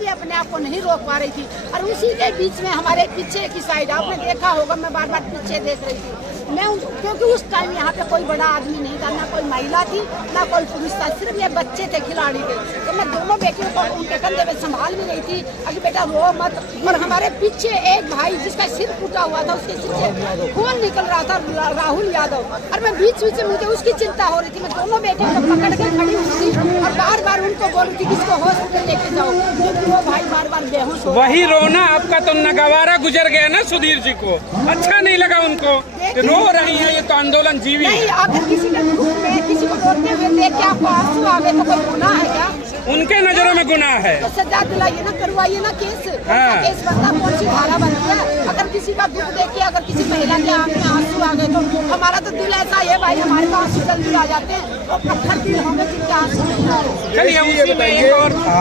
भी अपने आप को नहीं रोक पा रही थी। और उसी के बीच में हमारे पीछे की साइड आपने देखा होगा, मैं बार बार पीछे देख रही थी मैं, क्योंकि उस टाइम यहाँ पे कोई बड़ा आदमी नहीं था, ना कोई महिला थी ना कोई पुरुष था, सिर्फ ये बच्चे थे, खिलाड़ी थे। तो मैं दोनों बेटियों को उनके कंधे पे संभाल भी रही थी, अभी बेटा रो मत। और हमारे पीछे एक भाई जिसका सिर फूटा हुआ था, उसके सिर से खून निकल रहा था, राहुल यादव, और मैं बीच बीच में मुझे उसकी चिंता हो रही थी। मैं दोनों बेटियों को पकड़ के खड़ी हुई थी और बार बार उनको बोल रही थी कि इसको हॉस्पिटल लेके जाओ, क्योंकि वो भाई बार बार बेहोश हो। वही रोना आपका तो नगवारा गुजर गया ना सुधीर जी को, अच्छा नहीं लगा उनको, रो रही है, ये तो आंदोलन जीवी नहीं। अगर किसी के दुख में किसी को रोते हुए देख के आपको आंसू आ गए तो कोई गुनाह है क्या? उनके नजरों में गुनाह है तो सजा दिलाइए ना, करवाइए ना केस। हाँ। केस बनता, कौन सी धारा बनती है? अगर किसी का दुख देख के अगर किसी महिला के आंख में आंसू आ गए तो हमारा तो दिल ऐसा है भाई, हमारे तो आंसू जल्दी आ जाते हैं, और पत्थर दिल होंगे जिनके आंसू नहीं आ रहे। चलिए उसी में एक और था,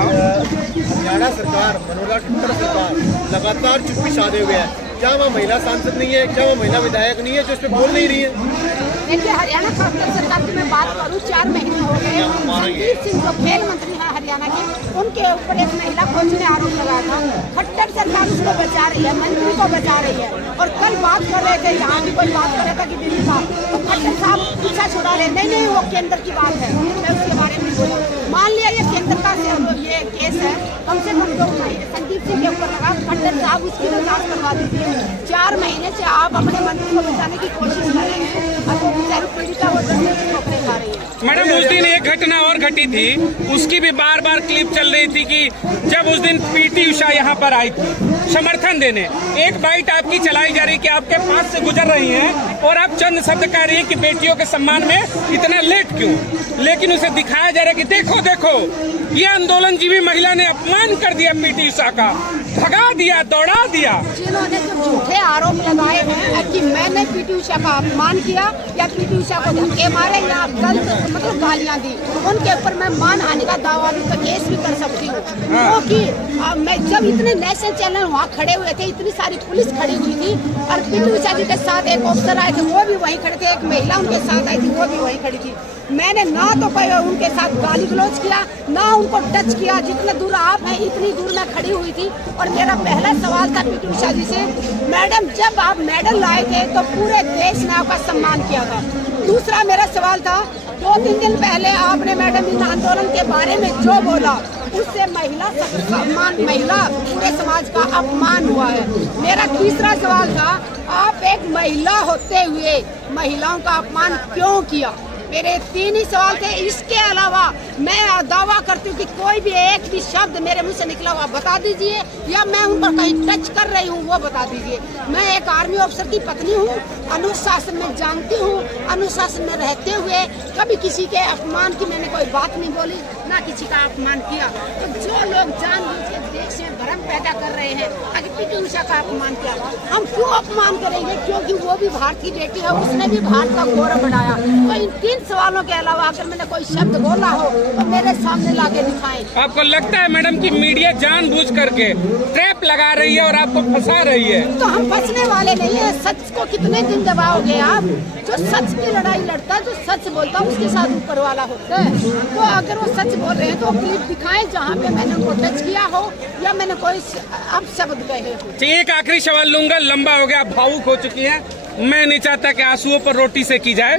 हरियाणा सरकार, मनोहर खट्टर सरकार लगातार चुप्पी साधे हुए है। क्या वहाँ महिला सांसद नहीं है, क्या वहाँ महिला विधायक नहीं है जो इस पे बोल नहीं रही है? देखिए, हरियाणा खट्टर सरकार की मैं बात करूँ, 4 महीने हो गए, संदीप सिंह जो खेल मंत्री हैं हरियाणा के, उनके ऊपर एक महिला कोच ने आरोप लगाया था। खट्टर सरकार उसको बचा रही है, मंत्री को बचा रही है। और कल बात कर रहे थे, यहाँ भी कोई बात कर रहा था कि दिल्ली का, तो खट्टर साहब पीछा छुड़ा रहे, नहीं वो केंद्र की बात है, मैं उसके बारे में बोलूँ। मान लिया ये केंद्र का ये केस है, कम से कम 2 महीने संदीप सिंह के ऊपर लगा, खट्टर साहब उसकी जांच करवा दीजिए। 4 महीने से आप अपने मंत्री को बचाने की कोशिश कर रहे हैं, और वो बेचारी पीड़िता वो पकड़े खा रही है। मैडम उस दिन एक घटना और घटी थी, उसकी भी बार बार क्लिप चल रही थी कि जब उस दिन पीटी उषा यहाँ पर आई थी समर्थन देने, एक बाइट आपकी चलाई जा रही कि आपके पास से गुजर रही हैं और आप चंद शब्द कह रही हैं कि बेटियों के सम्मान में इतना लेट क्यों, लेकिन उसे दिखाया जा रहा है कि देखो देखो ये आंदोलन जीवी महिला ने अपमान कर दिया पीटी उषा का, भगा दिया, दौड़ा दिया। जिन्होंने जो झूठे आरोप लगाए हैं कि मैंने पीटी उषा का अपमान किया या पीटी उषा को धक्के मारे या गलत मतलब गालियां दी, उनके ऊपर मैं मानहानि का दावा भी केस भी कर सकती हूँ। क्योंकि मैं जब इतने नेशनल चैनल वहाँ खड़े हुए थे, इतनी सारी पुलिस खड़ी हुई थी, और पीटी उषा जी के साथ एक ऑफिसर आए थे, वो भी वहीं खड़े थे, एक महिला उनके साथ आई थी, वो भी वहीं खड़ी थी। मैंने ना तो उनके साथ गाली गलौज किया, ना उनको टच किया, जितने दूर आप हैं इतनी दूर मैं खड़ी हुई थी। और मेरा पहला सवाल था पीटी उषा जी से, मैडम जब आप मेडल लाए थे तो पूरे देश ने आपका सम्मान किया था। दूसरा मेरा सवाल था, 2-3 दिन पहले आपने मैडम इन आंदोलन के बारे में जो बोला, उससे महिला सम्मान, महिला पूरे समाज का अपमान हुआ है। मेरा तीसरा सवाल था, आप एक महिला होते हुए महिलाओं का अपमान क्यों किया? मेरे 3 ही सवाल थे। इसके अलावा मैं दावा करती हूँ कि कोई भी एक भी शब्द मेरे मुंह से निकला हुआ बता दीजिए, या मैं उन पर कहीं टच कर रही हूँ वो बता दीजिए। मैं एक आर्मी ऑफिसर की पत्नी हूँ, अनुशासन में जानती हूँ, अनुशासन में रहते हुए कभी किसी के अपमान की मैंने कोई बात नहीं बोली, ना किसी का अपमान किया। तो जो लोग जानबूझ के देश में भ्रम पैदा कर रहे हैं, अगर पीटी उषा का अपमान किया, हम क्यों अपमान करेंगे? क्योंकि वो भी भारत की बेटी है, उसने भी भारत का गौरव बढ़ाया। तो इन 3 सवालों के अलावा अगर मैंने कोई शब्द बोला हो तो मेरे सामने लाके दिखाएं। आपको लगता है मैडम कि मीडिया जानबूझ करके ट्रैप लगा रही है और आपको फंसा रही है? तो हम फंसने वाले नहीं है। सच को कितने दिन दबाओगे आप? जो सच की लड़ाई लड़ता है, जो सच बोलता है, उसके साथ ऊपर वाला होता है। तो अगर वो सच बोल रहे हैं तो क्लिप दिखाएं जहाँ पे मैंने उनको टच किया हो या मैंने कोई अपशब्द कहे हो। एक आखिरी सवाल लूंगा, लंबा हो गया, भावुक हो चुकी है, मैं नहीं चाहता कि आंसुओं पर रोटी सेकी जाए।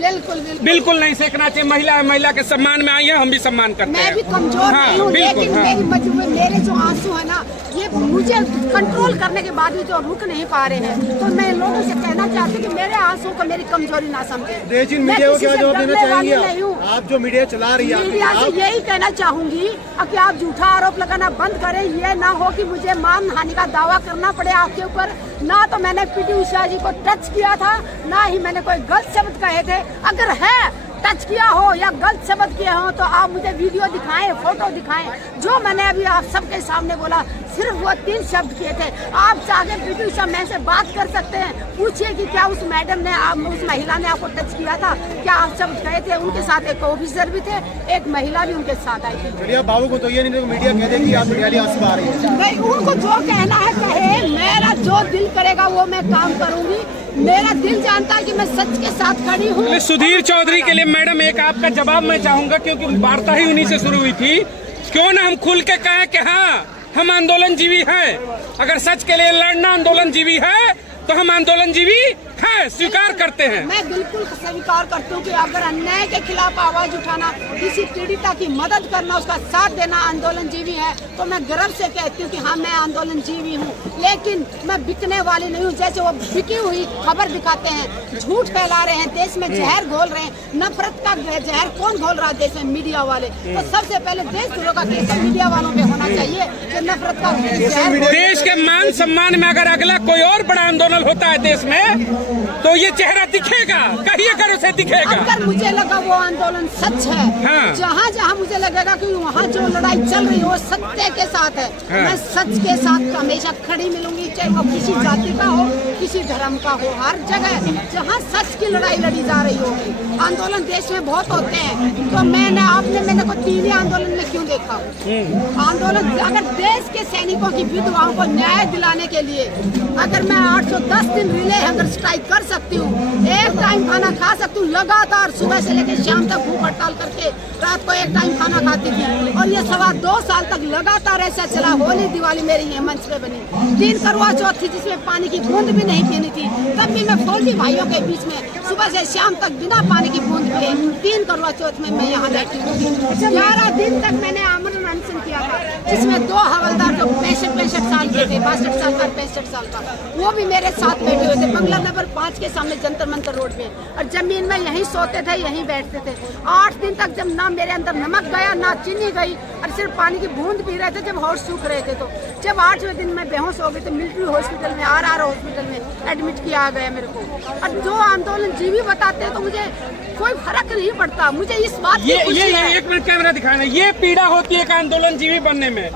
बिल्कुल नहीं सेकना चाहिए। महिला है, महिला के सम्मान में आई है, हम भी सम्मान करते हैं। मैं भी कमजोर नहीं हूँ, लेकिन मेरी मजबूरी, मेरे जो आंसू है ना, ये मुझे कंट्रोल करने के बाद भी जो रुक नहीं पा रहे हैं, तो मैं लोगों से कहना चाहती हूँ कि मेरे आंसू को मेरी कमजोरी ना समझे। मीडिया को क्या जवाब देना चाहेंगे आप जो मीडिया चला रही है? मीडिया से यही कहना चाहूंगी कि आप झूठा आरोप लगाना बंद करें। ये ना हो कि मुझे मानहानि का दावा करना पड़े आपके ऊपर। ना तो मैंने पीटी उषा जी को टच किया था, ना ही मैंने कोई गलत शब्द कहे थे। अगर है टच किया हो या गलत शब्द किए हो तो आप मुझे वीडियो दिखाएं, फोटो दिखाएं। जो मैंने अभी आप सबके सामने बोला, सिर्फ वो 3 शब्द किए थे। आप चाहे पीटी उषा मैम से बात कर सकते हैं, पूछिए कि क्या उस मैडम ने, उस महिला ने आपको टच किया था, क्या आप शब्द कहे थे? उनके साथ एक ऑफिसर भी थे, एक महिला भी उनके साथ आई थी। बाबू को तो ये नहीं, मीडिया कह देगी आप आंसू आ रही है। नहीं, उनको जो कहना है कहे, मेरा जो दिल करेगा वो मैं काम करूंगी। मेरा दिल जानता है कि मैं सच के साथ खड़ी हूँ। सुधीर चौधरी के लिए मैडम एक आपका जवाब मैं चाहूंगा, क्योंकि वार्ता ही उन्हीं से शुरू हुई थी। क्यों ना हम खुल के कहें कि हाँ हम आंदोलनजीवी हैं। अगर सच के लिए लड़ना आंदोलनजीवी है तो हम आंदोलनजीवी हैं, स्वीकार करते हैं। मैं बिल्कुल स्वीकार करती हूँ कि अगर अन्याय के खिलाफ आवाज उठाना, किसी पीड़िता की मदद करना, उसका साथ देना आंदोलनजीवी है, तो मैं गर्व से कहती हूँ कि हाँ मैं आंदोलनजीवी हूँ। लेकिन मैं बिकने वाली नहीं हूँ। जैसे वो बिकी हुई खबर दिखाते हैं, झूठ फैला रहे हैं, देश में जहर घोल रहे हैं। नफरत का जहर कौन घोल रहा है देश में? मीडिया वाले। तो सबसे पहले देशद्रोह का केस मीडिया वालों पे होना चाहिए जो नफरत का जहर। देश के मान सम्मान में अगर अगला कोई और बड़ा आंदोलन होता है देश में, तो ये चेहरा दिखेगा, कहिए कर उसे दिखेगा। अगर मुझे लगा वो आंदोलन सच है, हाँ। जहाँ जहाँ मुझे लगेगा कि वहाँ जो लड़ाई चल रही है वो सत्य के साथ है, हाँ। मैं सच के साथ हमेशा खड़ी मिलूंगी, चाहे वो किसी जाति का हो, किसी धर्म का हो। हर जगह जहाँ सच की लड़ाई लड़ी जा रही होगी। आंदोलन देश में बहुत होते हैं, तो मैंने को तीन आंदोलन में क्यों देखा? आंदोलन अगर देश के सैनिकों की विधवाओं को न्याय दिलाने के लिए अगर मैं 810 दिन रिले अगर स्ट्राइक कर सकती हूँ, एक टाइम खाना खा सकती हूँ, लगातार सुबह से लेकर शाम तक भूख हड़ताल करके रात को एक टाइम खाना खाती थी, और ये 2.25 साल तक लगातार ऐसा चला। होली दिवाली मेरी ये मंच पे बनी, 3 करवा चौथ थी जिसमें पानी की बूंद भी नहीं पीनी थी, तब भी मैं फौजी भाइयों के बीच में सुबह से शाम तक बिना पानी की बूंद पिए 3 करवा चौथ में मैं यहाँ बैठी थी। 11 दिन तक मैंने आमरण अनशन किया था, जिसमें 2 हवलदार जो 65 साल के थे, 62 साल का 65 साल का, वो भी मेरे साथ बैठे हुए थे बंगला नंबर 5 के सामने जंतर मंतर रोड पे, और जमीन में यहीं सोते थे, यहीं बैठते थे। 8 दिन तक जब ना मेरे अंदर नमक गया ना चीनी गई, और सिर्फ पानी की बूंद पी रहे थे जब होश सूख रहे थे। तो जब 8वें दिन मैं बेहोश हो गई तो मिलिट्री हॉस्पिटल में, RR हॉस्पिटल में एडमिट किया गया मेरे को। और जो आंदोलनजीवी बताते हैं तो मुझे कोई फर्क नहीं पड़ता। मुझे इस बात की खुशी है। एक मिनट कैमरा दिखाना, ये पीड़ा होती है एक आंदोलनजीवी बनने में।